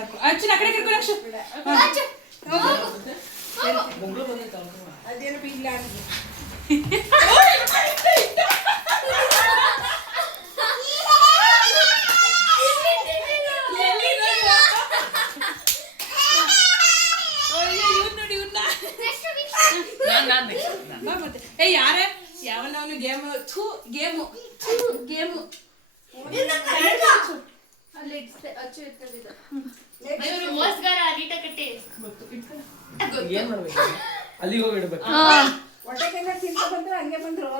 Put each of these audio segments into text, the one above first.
ಸಾಕು ಅಚ್ಚಿನ ಕಡೆ ಕರ್ಕೊಂಡು ಅಕ್ಷು ಅದೇನು ಬಿಲ್ಲ ಏ ಯಾರೇ ಯಾವನವನು ಗೇಮು ಗೇಮು ಗೇಮು ಅಲ್ಲಿಗೆ ಹೋಗಿಡ್ಬೇಕು ಹೊಟ್ಟೆಗೆಲ್ಲ ತಿನ್ಕೊ ಬಂದ್ರೆ ಹಂಗೆ ಬಂದ್ರು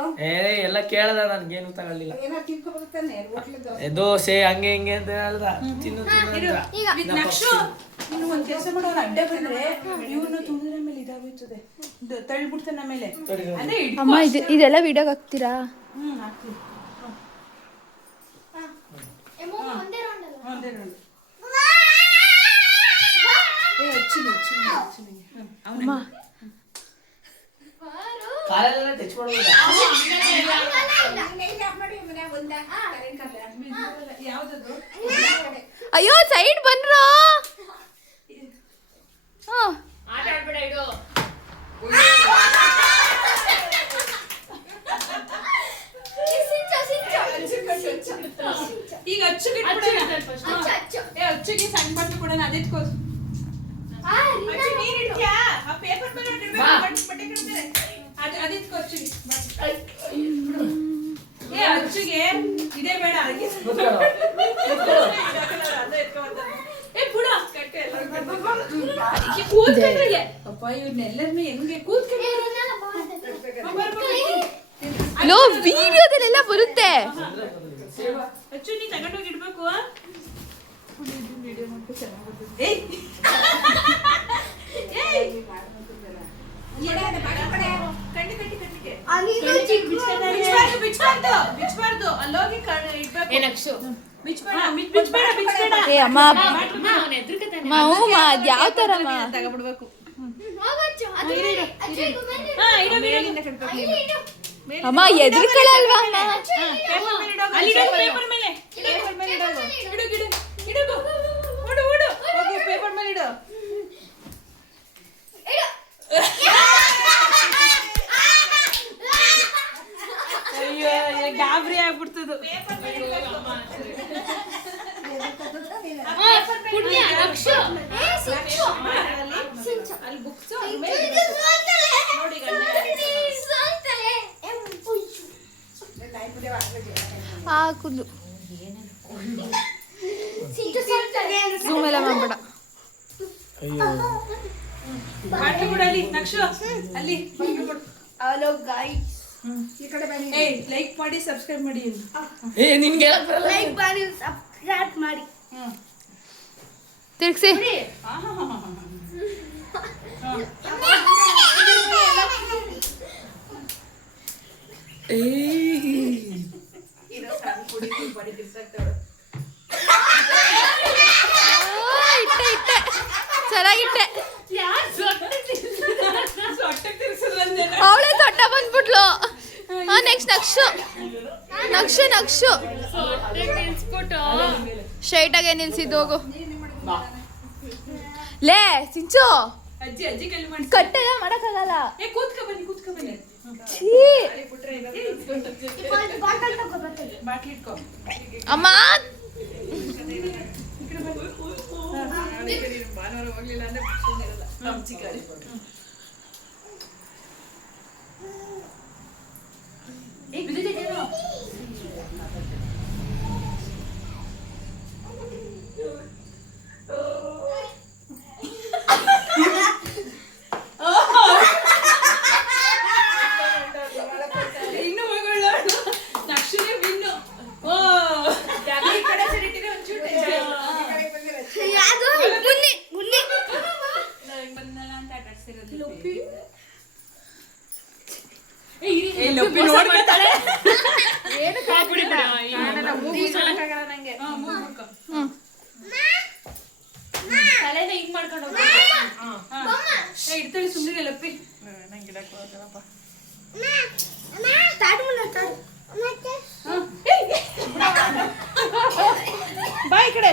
ಎಲ್ಲ ಕೇಳ್ದ ನನ್ಗೇನು ತಗೊಳ್ಳಿಲ್ಲ ಏನೋ ತಿನ್ಕೊ ಬರ್ತಾನೆ ಹೋಟ್ಲದ್ದು ದೋಸೆ ಹಂಗೆ ಹಿಂಗೆ ಅಂತ ಹೇಳ್ದ ತಿನ್ನು ನಕ್ಷು ಇನ್ನು ಒಂದ್ ಕೆಲಸ ಮಾಡೋಣ ಅಡ್ಡೆ ಬಂದ್ರೆ ಇವ್ರನ್ನ ತುಂಬಿದ ಮೇಲೆ ಇದಾಗೋಯ್ತದೆ ತಳ್ಳಿಬಿಡ್ತಾನೆ ಆಮೇಲೆ ಅದೇ ಅಮ್ಮ ಇದೆಲ್ಲ ವಿಡಿಯೋಗೆ ಹಾಕ್ತೀರಾ? ಹಾಕ್ತೀವಿ ಒಂದೇ ರೌಂಡ್ ಅಮ್ಮ ಕಾಲೆಲ್ಲ ತೆಚ್ಕೊಡ್ಬೋದ ಯಾವ್ದದು ಅಯ್ಯೋ ಸೈಡ್ ಬಂದ್ರು ಆಟ ಆಡ್ಬೇಡ ಇಡು ಈಗ ಅಚ್ಚುಗೆ ಅಚ್ಚುಗೆ ಸಣ್ಣ ಬಟ್ಟೆ ಕೊಡೋಣ ಅದಿಟ್ಕೋ ನೀನ್ ಇಡ್ತೀಯಾ ಆ ಪೇಪರ್ ಮೇಲೆ ಬಟ್ಟೆ ಕಟ್ತಾರೆ ಅದಿಟ್ಕೋ ಅಚ್ಚುಗೆ ಏ ಅಚ್ಚುಗೆ ಇದೇ ಬೇಡ ಏ ಬಿಡ ಕಟ್ಟೆ ಎಲ್ಲ ಕೂತ್ಕೊಂಡ್ರಿಗೆ ಅಪ್ಪ ಇವ್ರನ್ನೆಲ್ಲರನ್ನೂ ಹೆಂಗೆ ಲೋ ವಿಡಿಯೋದಲ್ಲೆಲ್ಲ ಬರುತ್ತೆ. ಅಚ್ಚು ನೀ ತಗೊಂಡೋಗಿ ಇಡ್ಬೇಕು ಬಿಚ್ಬಾರ್ದು ಅಲ್ಲೋಗಿ ಇಡ್ಬೇಕು ಏ ಅಮ್ಮ ಅದ್ ಯಾವ ತರ ತಗೊಬಿಡ್ಬೇಕು ಅಮ್ಮ ಎದ್ರಕಳಲ್ವಾ ಪೇಪರ್ ಮೇಲೆ ಪೇಪರ್ ಮೇಲೆ ಇಡು ಅಯ್ಯೋ ಗಾಬರಿ ಆಗ್ಬಿಡ್ತದು ಅಲ್ಲಿ ಬುಕ್ಸ್ ಹಾಕುದು ಝೂಮ್ ಎಲ್ಲ ಮಾಡ್ಬೇಡ. ಬಾಟ್ಲಿ ಕೊಡಲಿ ನಕ್ಷು ಅಲ್ಲಿ ಹಲೋ ಗೈಸ್ ಈ ಕಡೆ ಬನ್ನಿ ಲೈಕ್ ಮಾಡಿ ಸಬ್ಸ್ಕ್ರೈಬ್ ಮಾಡಿ ಏ ನಿನ್ಗೆ ಲೈಕ್ ಮಾಡಿ ಸಬ್ಸ್ಕ್ರೈಬ್ ಮಾಡಿ ತಿರ್ಗ್ಸಿ ಇಟ್ಟೆ ಚೆನ್ನಾಗಿಟ್ಟೆ ಅವಳೇ ತೊಟ್ಟ ಬಂದ್ಬಿಟ್ಲು. ನೆಕ್ಸ್ಟ್ ನಕ್ಷು ಸ್ಟ್ರೈಟ್ ಆಗೇ ನಿಲ್ಸಿದ್ದು ಹೋಗು. ಲೇ ಸಿಂಚು ಅಜ್ಜಿ ಅಜ್ಜಿ ಕೈಲಿ ಮಾಡಿ ಕಟ್ಟೆಲ್ಲ ಮಾಡಕ್ಕಾಗಲ್ಲ. ಕೂತ್ಕೊ ಬನ್ನಿ ಬಾಟ್ಲಿ ಇಟ್ಕೋ ಅಮ್ಮ ಭಾನುವಾರ ಹೋಗ್ಲಿಲ್ಲ ಅಂದ್ರೆ ಚಿಕ್ಕರಿ ಇನ್ನು ಮಗಳು ನಕ್ಷನೇ ಬಿನ್ನು ಓ ಈ ಕಡೆ ಸರಿಟಿದೆ ಒಂಚೂರು ಬಂದಲ್ಲ ಅಂತ ಆಟಾಡ್ಸಿರೋದು ನೋಡ್ಕೊತಾಳೆ ಏನು ನಂಗೆ ತಲೆನ ಹಿಂಗ್ ಮಾಡ್ಕೊಂಡು ಇಡ್ತಾಳೆ ಸುಮ್ಮನೆ ಲಪ್ಪಿ ನಂಗೆ ಗಿಡಕ್ಕೆ ಹೋಗಲ್ಲಪ್ಪ ಬಾಯ್ ಕಡೆ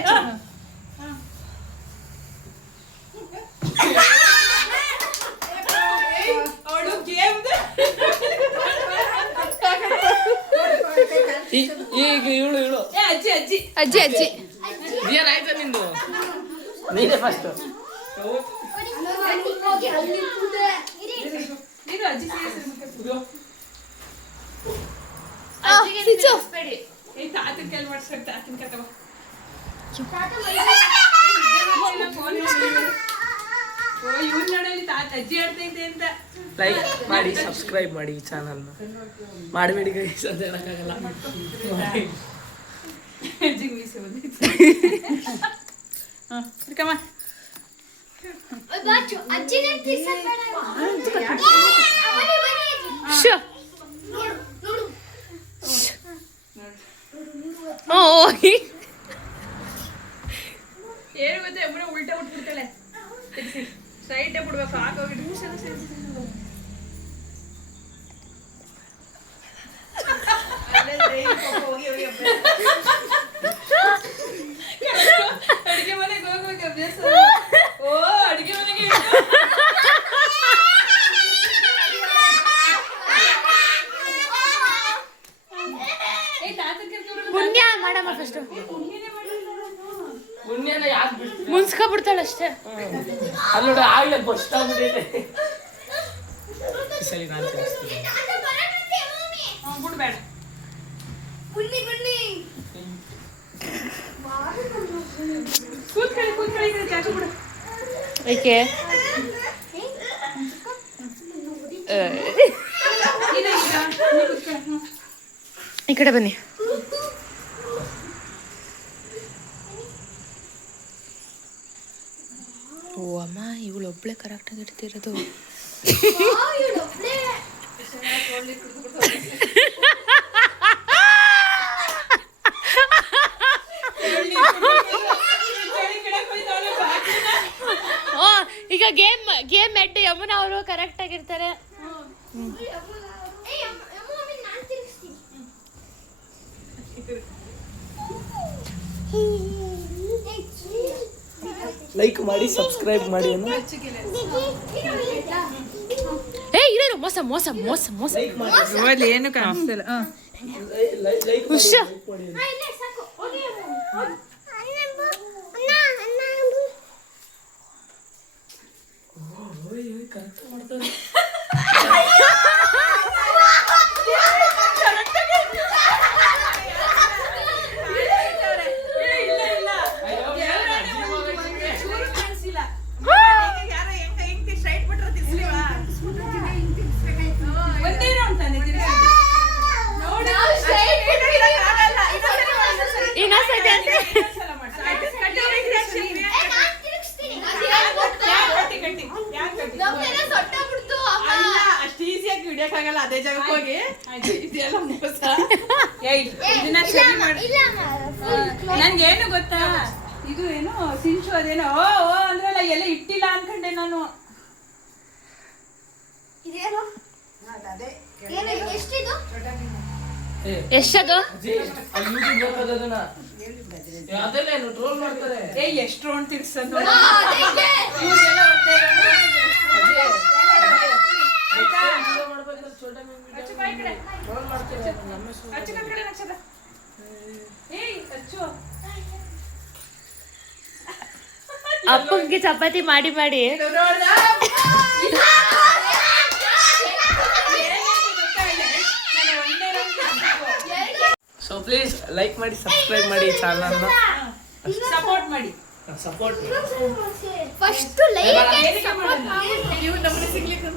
ಅಜ್ಜಿ ಅಜ್ಜಿ ಏನ್ ಆಯ್ತಾ ನಿಂದು ನೀನೇ ಫಸ್ಟ್ ನೀನು ಅಜ್ಜಿ ಸಿಂಚು ಏ ತಾತನ ಕೈಲಿ ಮಾಡ್ಸ್ಬೇಕು ತಾತನ ಕಥವ ಓ ಇವ್ನ ನೋಡಲಿ ತಾತ ಅಜ್ಜಿ ಆಡ್ತೈತೆ ಅಂತ ಲೈಕ್ ಮಾಡಿ ಸಬ್ಸ್ಕ್ರೈಬ್ ಮಾಡಿ ಈ ಚಾನಲ್ನ ಮಾಡಬೇಡಿ ಗೈಸ್ ಅಂತ ಹೇಳಕ್ಕಾಗಲ್ಲ ಅಜ್ಜಿಗೆ ಮೀಸೆ ಬಂದೈತೆ ಹಿಡ್ಕಮ್ಮ ಶೋ ಓ ಏನು ಗೊತ್ತೆ ಒಬ್ಬರು ಉಲ್ಟಾ ಉಟ್ಬಿಡ್ತಾಳೆ ಸ್ಟ್ರೈಟೇ ಬಿಡ್ಬೇಕು ಆಗೋಗಿಟ್ಟು ಅಡಿಗೆ ಮನೆಗೆ ಹೋಗ್ಬೇಕು ಅಭ್ಯಾಸ ಓ ಅಡಿಗೆ ಮನೆಗೆ ಪುಣ್ಯ ಮಾಡಮ್ಮ ಫಸ್ಟ್ ಪುಣ್ಯನ ಯಾಕೆ ಬಿಡ್ತೀನಿ ಮುನ್ಸ್ಕೊಬಿಡ್ತಾಳೆ ಅಷ್ಟೇ ಅಲ್ಲಿ ನೋಡಿ ಆಗ್ಲೇ ಬಸ್ಟ್ ಆಗ್ಬಿಟ್ಟಿದೆ ಈ ಸಲ ನಾನು ತಿಳಿಸ್ತೀನಿ ಬಿಡ್ಬೇಡ ಕೂತ್ಕೊಳ್ಳಿ ಜಾಗ ಬಿಡು ಏಕೆ ಈ ಕಡೆ ಬನ್ನಿ ಓ ಅಮ್ಮ ಇವಳು ಒಬ್ಳೆ ಕರೆಕ್ಟಾಗಿ ಇಡ್ತಿರೋದು ಓ ಈಗ ಗೇಮ್ ಎಡ್ ಯಮುನಾ ಅವರು ಕರೆಕ್ಟ್ ಆಗಿರ್ತಾರೆ ಲೈಕ್ ಮಾಡಿ ಸಬ್ಸ್ಕ್ರೈಬ್ ಮಾಡಿ ಅನ್ನು ಏ ಇರೋರು ಮೋಸ ಮೋಸ ಮೋಸ ಮೋಸ ಲೈಕ್ ಮಾಡಿ ಏನು ಕಾಣಿಸ್ತಿಲ್ಲ ಲೈಕ್ ಹುಷ ಮಾಡಿ ಕರೆಕ್ಟ್ ಮಾಡ್ತಾರೆ ಇನ್ನೊಂದ್ಸತಿ ಅಂತ ಅಷ್ಟು ಈಸಿಯಾಗಿ ಹಿಡಿಯಕ್ಕಾಗಲ್ಲ ಅದೇ ಜಾಗಕ್ಕೆ ಹೋಗಿ ಇದೆಲ್ಲ ಮೋಸ ಇದನ್ನ ಸರಿ ಮಾಡಿ ನನ್ಗೇನು ಗೊತ್ತಾ ಇದು ಏನು ಸಿಂಚು ಅದೇನೋ ಓ ಓ ಅಂದ್ರಲ್ಲ ಎಲ್ಲ ಇಟ್ಟಿಲ್ಲ ಅನ್ಕೊಂಡೆ ನಾನು ಎಷ್ಟದು ಅದನ್ನೇನು ಟ್ರೋಲ್ ಮಾಡ್ತಾರೆ ಏ ಎಷ್ಟು ರೌಂಡ್ ತಿರ್ಸೋದು ಅಪ್ಪಂಗೆ ಚಪಾತಿ ಮಾಡಿ ಮಾಡಿ ಸೊ ಪ್ಲೀಸ್ ಲೈಕ್ ಮಾಡಿ ಸಬ್ಸ್ಕ್ರೈಬ್ ಮಾಡಿ ಚಾನಲ್ನ ಸಪೋರ್ಟ್ ಮಾಡಿ ಸಪೋರ್ಟ್ ಫಸ್ಟ್ ಲೈಕ್ ನೀವು ನಮ್ಮನೆ ಸಿಗ್ಲಿಕ್ಕೆ